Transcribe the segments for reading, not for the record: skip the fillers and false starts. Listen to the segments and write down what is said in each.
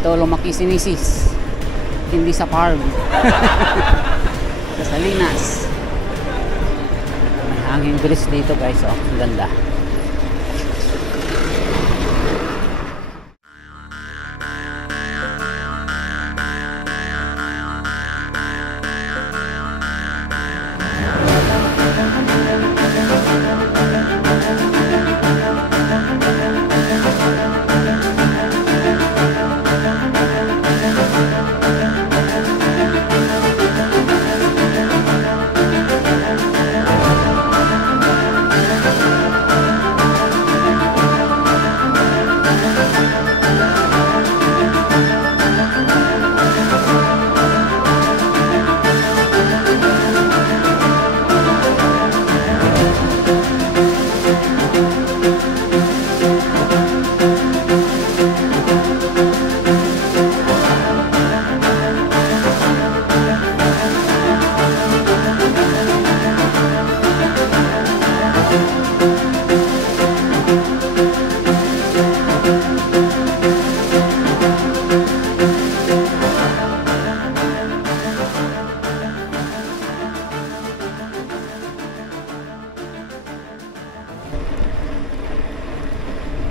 Dito lumaki si Mrs. Hindi sa farm. Sa Salinas. May hanging bridge dito guys. Oh, ang ganda.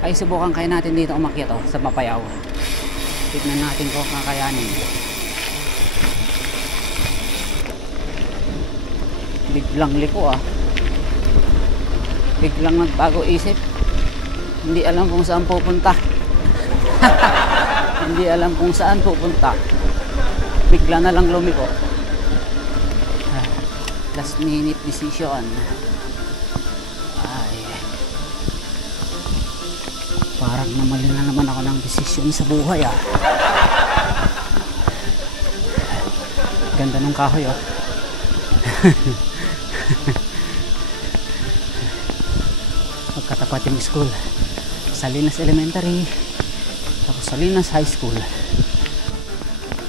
Ay subukan kaya natin dito umakyat sa Mapayaw. Tignan natin kung kakayanin. Biglang liko biglang nagbago isip, hindi alam kung saan pupunta. Hindi alam kung saan pupunta, bigla na lang lumiko. Last minute decision. Parang namali na naman ako ng desisyon sa buhay Ganda ng kahoy Magkatapat yung school, Salinas Elementary tapos Salinas High School.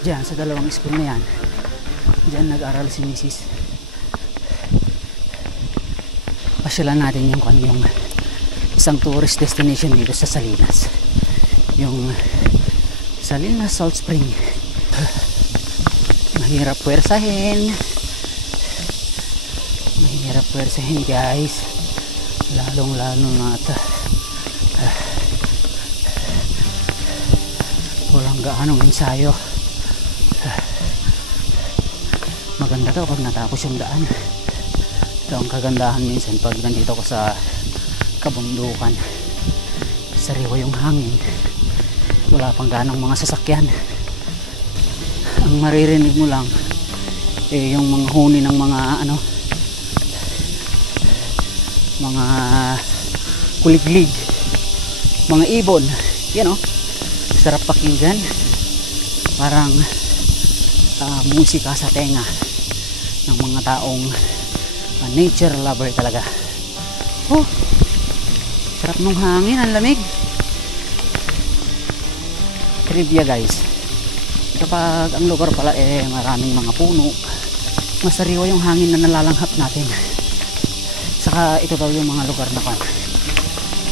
Diyan sa dalawang school na yan, diyan nag-aral si Mrs. Pasyalan natin yung kanyang isang tourist destination dito sa Salinas, yung Salinas Salt Spring. Mahirap puwersahin guys, lalong lalo na walang gaanong ensayo. Maganda to pag natapos yung daan. Ito ang kagandahan minsan pag nandito ko sa kabundukan, sariwa yung hangin, wala pang ganong mga sasakyan. Ang maririnig mo lang yung mga huni ng mga mga kuliglig, mga ibon. Yan sarap pakinggan, parang musika sa tenga ng mga taong nature lover talaga. Sarap nung hangin, ang lamig. Trivia guys, kapag ang lugar pala maraming mga puno, masariwa yung hangin na nalalanghap natin. Saka ito daw yung mga lugar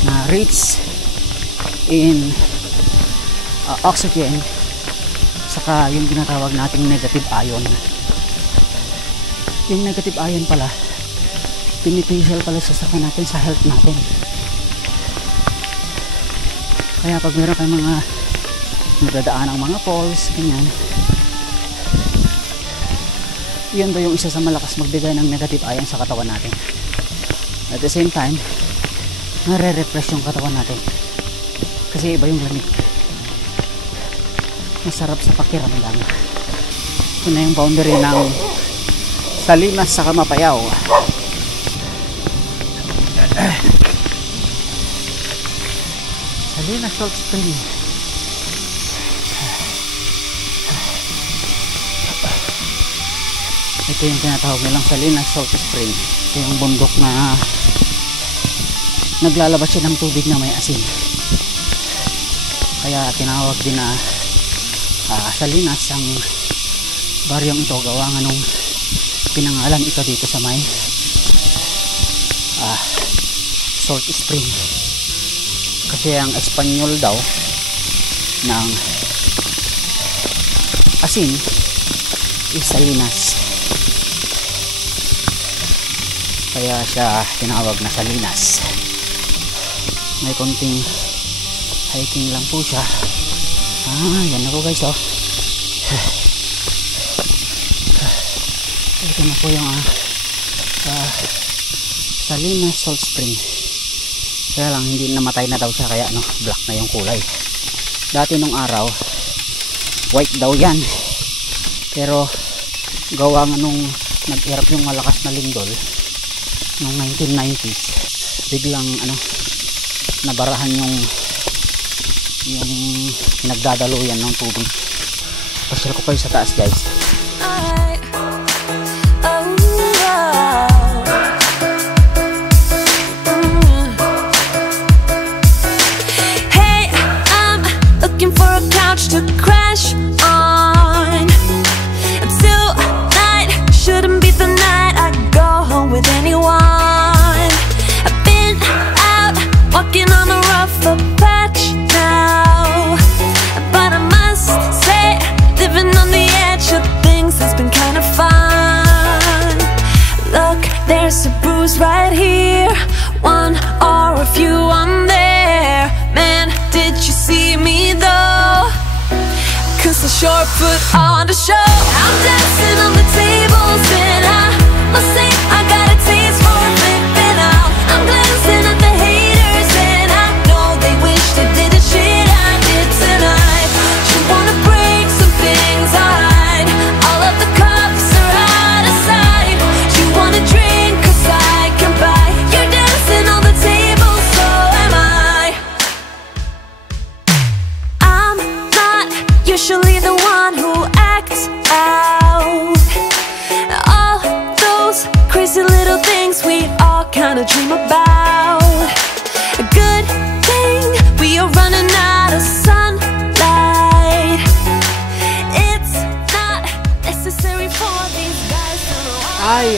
na rich in oxygen, saka yung ginatawag nating negative ion. Yung negative ion pala, beneficial pala sa natin, sa health natin. Kaya pag meron kayong mga nadadaan ng mga falls, ganyan, yun daw yung isa sa malakas magbigay ng negative ion sa katawan natin. At the same time, nare-refresh yung katawan natin kasi iba yung lamig, masarap sa pakiramdam. Ito na yung boundary ng Salinas sa Mapayaw. Salinas Salt Spring. Ito yung tinatawag nilang Salinas Salt Spring. Ito yung bundok na naglalabas siya ng tubig na may asin. Kaya tinawag din na Salinas ang baryong ito, gawa nga nung pinangalan ito dito sa may Salt Spring. Kasi ang Espanyol daw ng asin is Salinas. Kaya siya tinawag na Salinas. May konting hiking lang po siya. Yan na po guys, oh. Ito na po yung Salinas Salt Spring. Kaya lang hindi namatay na daw siya, kaya black na yung kulay. Dati nung araw white daw yan, pero gawa nga nung nag-erap yung malakas na lindol noong 1990s, biglang nabarahan yung nagdadaluyan ng tubig. Pasyal ko kayo sa taas guys. To crash on until night. Shouldn't be the night I go home with anyone. I've been out walking on a rougher patch now, but I must say living on the edge of things has been kind of fun. Look, there's a bruise right here, one or a few on there. Man, did you see me though? 'Cause I sure put on the show. I'm dancing on the tables and I must say I got a taste for flipping out. I'm glancing at the haters and I know they wish they did the shit I did tonight. You wanna break some things, alright. All of the cups are out of sight. You wanna drink 'cause I can buy. You're dancing on the tables, so am I. I'm not usually the one who acts out all those crazy little things we all kind of dream about. A good thing we are running out of sunlight. It's not necessary for these guys to know. Ay.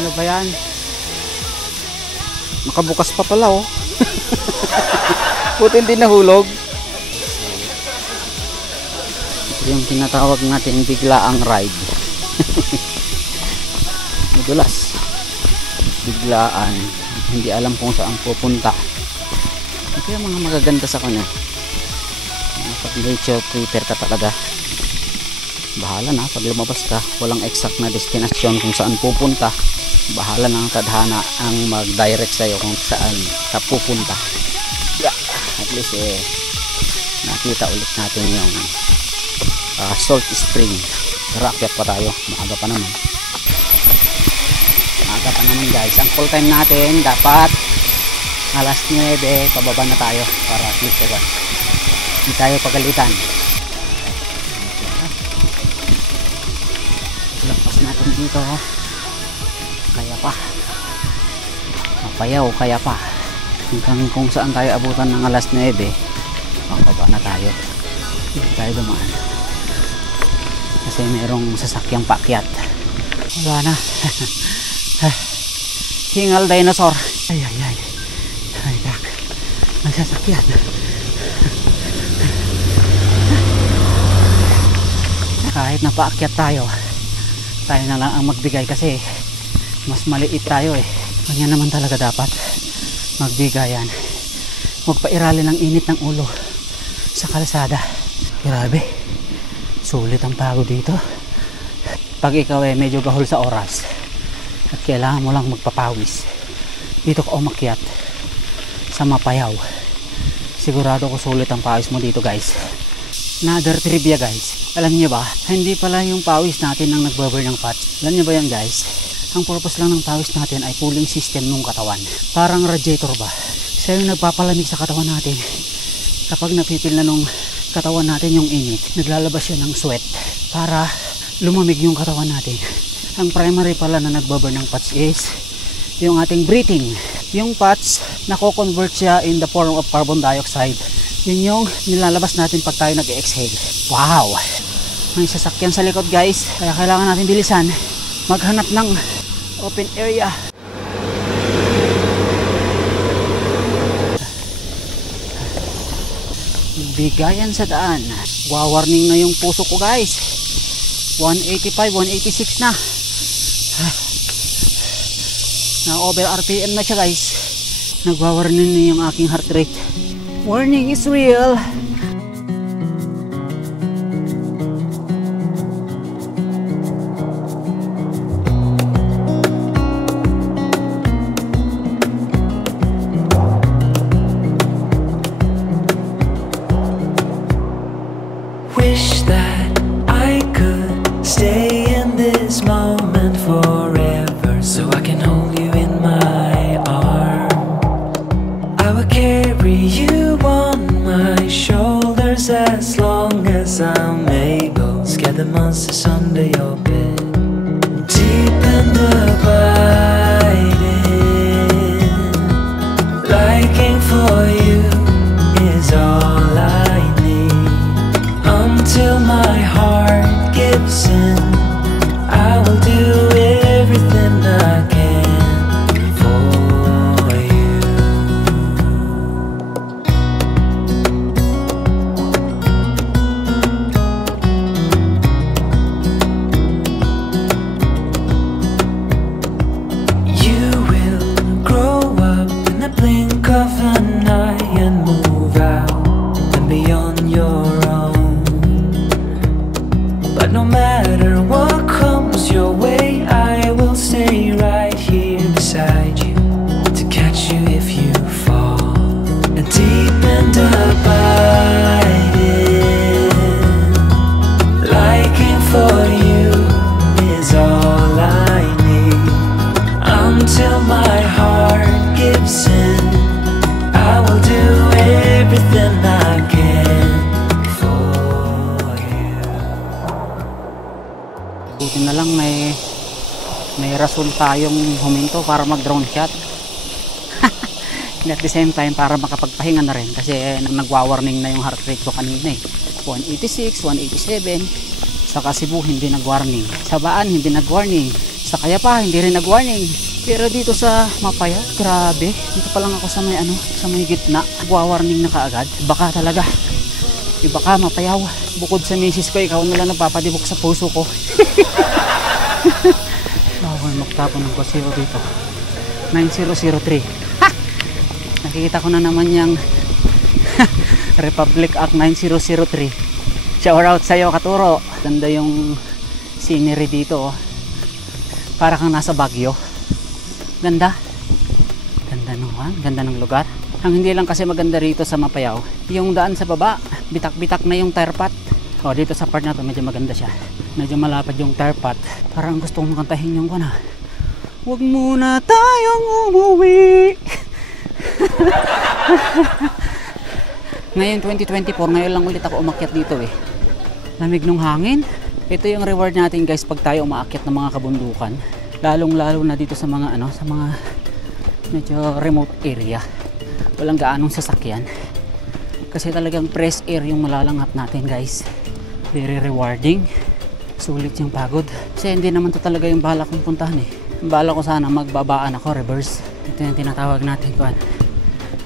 Ano ba yan? Nakabukas pa pala, oh. Buti hindi nahulog. Yung tinatawag natin biglaang ride. Madulas, biglaan, hindi alam kung saan pupunta. Ito yung mga magaganda sa kanya. Pag nature tripper ka talaga, bahala na. Pag lumabas ka, walang exact na destinasyon kung saan pupunta. Bahala na ang tadhana ang mag-direct sa'yo kung saan ka pupunta. At least nakita ulit natin yung Salt Spring. Rakyat pa tayo, maaga pa naman. Guys, ang full time natin dapat alas 9 pababa na tayo para at least hindi tayo pagalitan. Lapas natin dito, kaya pa mapayaw, kaya pa hanggang kung saan tayo abutan ng alas 9 pababa na tayo. Hindi tayo dumaan kasi mayroong sasakyang paakyat. Wala na. Hingal dinosaur. Ay dak, nagsasakyan. Kahit napaakyat tayo na lang ang magbigay kasi mas maliit tayo kanya naman talaga dapat magbigayan. Huwag pa irali ng init ng ulo sa kalsada. Grabe, sulit ang pagod dito pag ikaw medyo gahol sa oras at kailangan mo lang magpapawis. Dito ka umakyat sa mapayaw, sigurado ko sulit ang pawis mo dito guys. Another trivia guys, alam niyo ba, hindi pala yung pawis natin ang nagbaburn ng fat. Alam niyo ba yan guys? Ang purpose lang ng pawis natin ay cooling system ng katawan. Parang radiator ba? Siya yung nagpapalamig sa katawan natin. Kapag napipil na nung katawan natin yung init, naglalabas siya ng sweat para lumamig yung katawan natin. Ang primary pala na nagbaburn ng fats is yung ating breathing. Yung fats, nako-convert siya in the form of carbon dioxide. Yun yung nilalabas natin pag tayo nag-exhale. Wow! May sasakyan sa likod guys, kaya kailangan natin bilisan maghanap ng open area. bigayan sa daan. Warning na yung puso ko guys. 185, 186 na. Na over RPM na siya guys. Nagwawarning na yung aking heart rate. Warning is real. Wish that I could stay in this moment forever, so I can hold you in my arms. I will carry you on my shoulders as long as I'm able. Scare the monsters under your bed. Deep and abiding, liking for you is all I need. Until my heart gives in, I will do everything I can for you. You will grow up in the blink of an eye and move out and beyond your own. But no matter what comes your way, I will stay right here beside you to catch you if you fall. And deep and abiding, liking for you is all I need. Until my heart gives in, I will do everything I can for you. Buti na lang may rason tayong huminto para mag drone shot. And at the same time para makapagpahinga na rin kasi nagwa-warning na yung heart rate ko kanina eh. 186, 187. Sa Cebu hindi nag-warning. Sa Baan hindi nag-warning. Sa Kayapa hindi rin nag-warning. Pero dito sa Mapaya, grabe. Dito pa lang ako sa may sa may gitna. Nagwa-warning na kaagad. Baka talaga. Iba ka Mapayaw. Bukod sa misis ko, ikaw na lang napapadibok sa puso ko. Bawal magtapon ng basero dito. 9003. Ha! Nakikita ko na naman yung Republic Act 9003. Shout out sa'yo Katuro. Ganda yung scenery dito. Para kang nasa Baguio. Ganda. Ganda naman. Ganda ng lugar. Ang hindi lang kasi maganda rito sa Mapayaw, yung daan sa baba, bitak-bitak na yung tire pot. O dito sa part na to medyo maganda siya. Medyo malapad yung tire pot. Parang gusto kong kantahin yung kuna. Huwag muna tayong umuwi. Ngayon 2024, ngayon lang ulit ako umakyat dito eh. Lamig nung hangin. Ito yung reward natin guys pag tayo umaakyat ng mga kabundukan. Lalong-lalo na dito sa mga sa mga medyo remote area. Walang gaanong sasakyan. Kasi talagang fresh air yung malalanghap natin guys. Very rewarding. Sulit yung pagod. Kasi hindi naman to talaga yung bala kong puntahan eh. Yung bala ko sana magbabaan ako, reverse. Ito yung tinatawag natin kuan.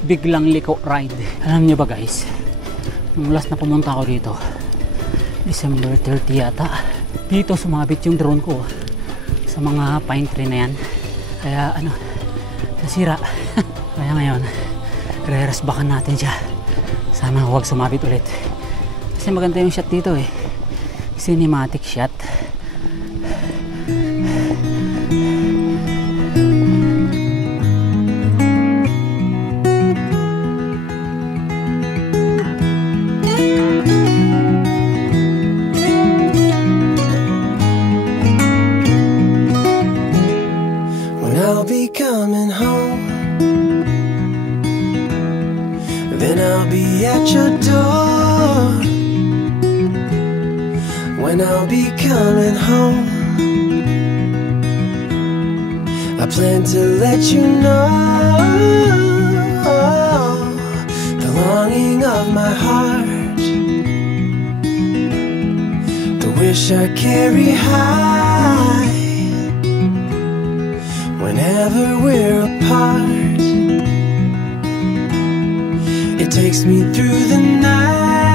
Biglang liko ride. Alam nyo ba guys, yung last na pumunta ako dito, December 30 yata. Dito sumabit yung drone ko sa mga pine tree na yan. Kaya nasira. Kaya ngayon, re-resbakan natin siya. Sana huwag sumabit ulit. Kasi maganda yung shot dito eh. Cinematic shot. When I'll be coming home, then I'll be at your door. When I'll be coming home, I plan to let you know the longing of my heart, the wish I carry high whenever we're apart. It takes me through the night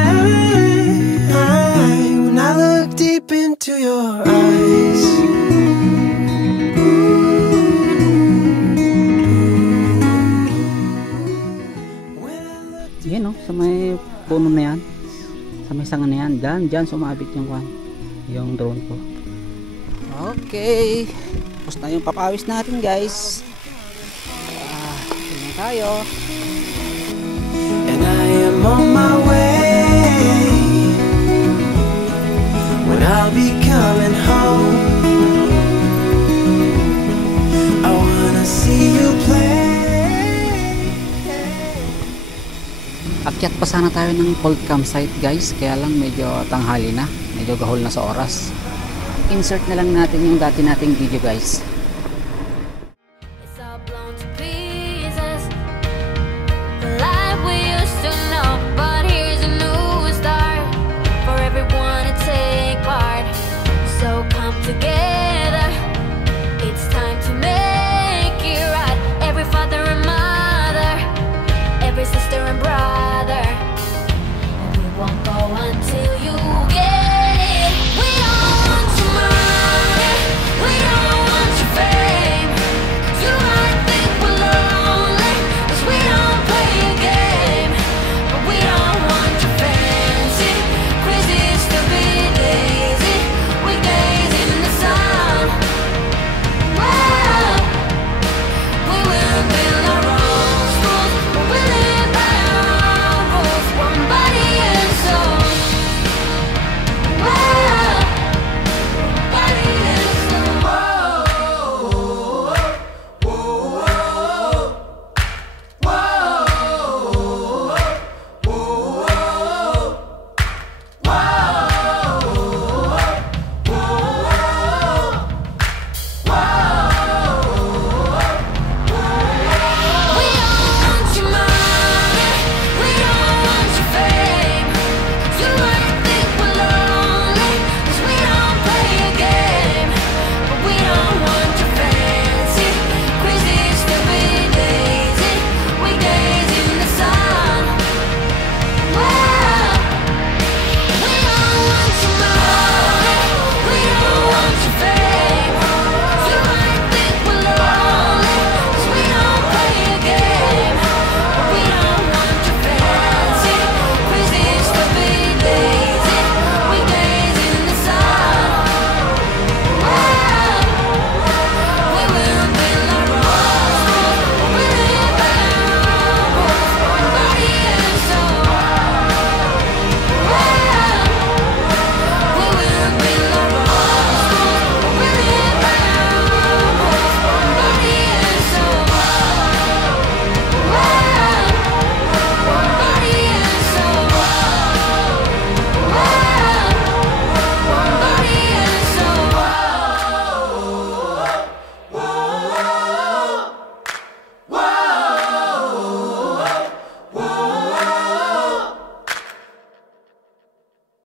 Yan sa may puno na yan, sa may sanga na yan, dyan sumabit yung drone ko. Okay, tapos na yung papawis natin guys. Tingnan tayo. And I am on my way. When I'll be coming home, I wanna see you play. Akyat pa sana tayo ng cold campsite guys, kaya lang medyo tanghali na, medyo gahol na sa oras. Insert na lang natin yung dati nating video guys.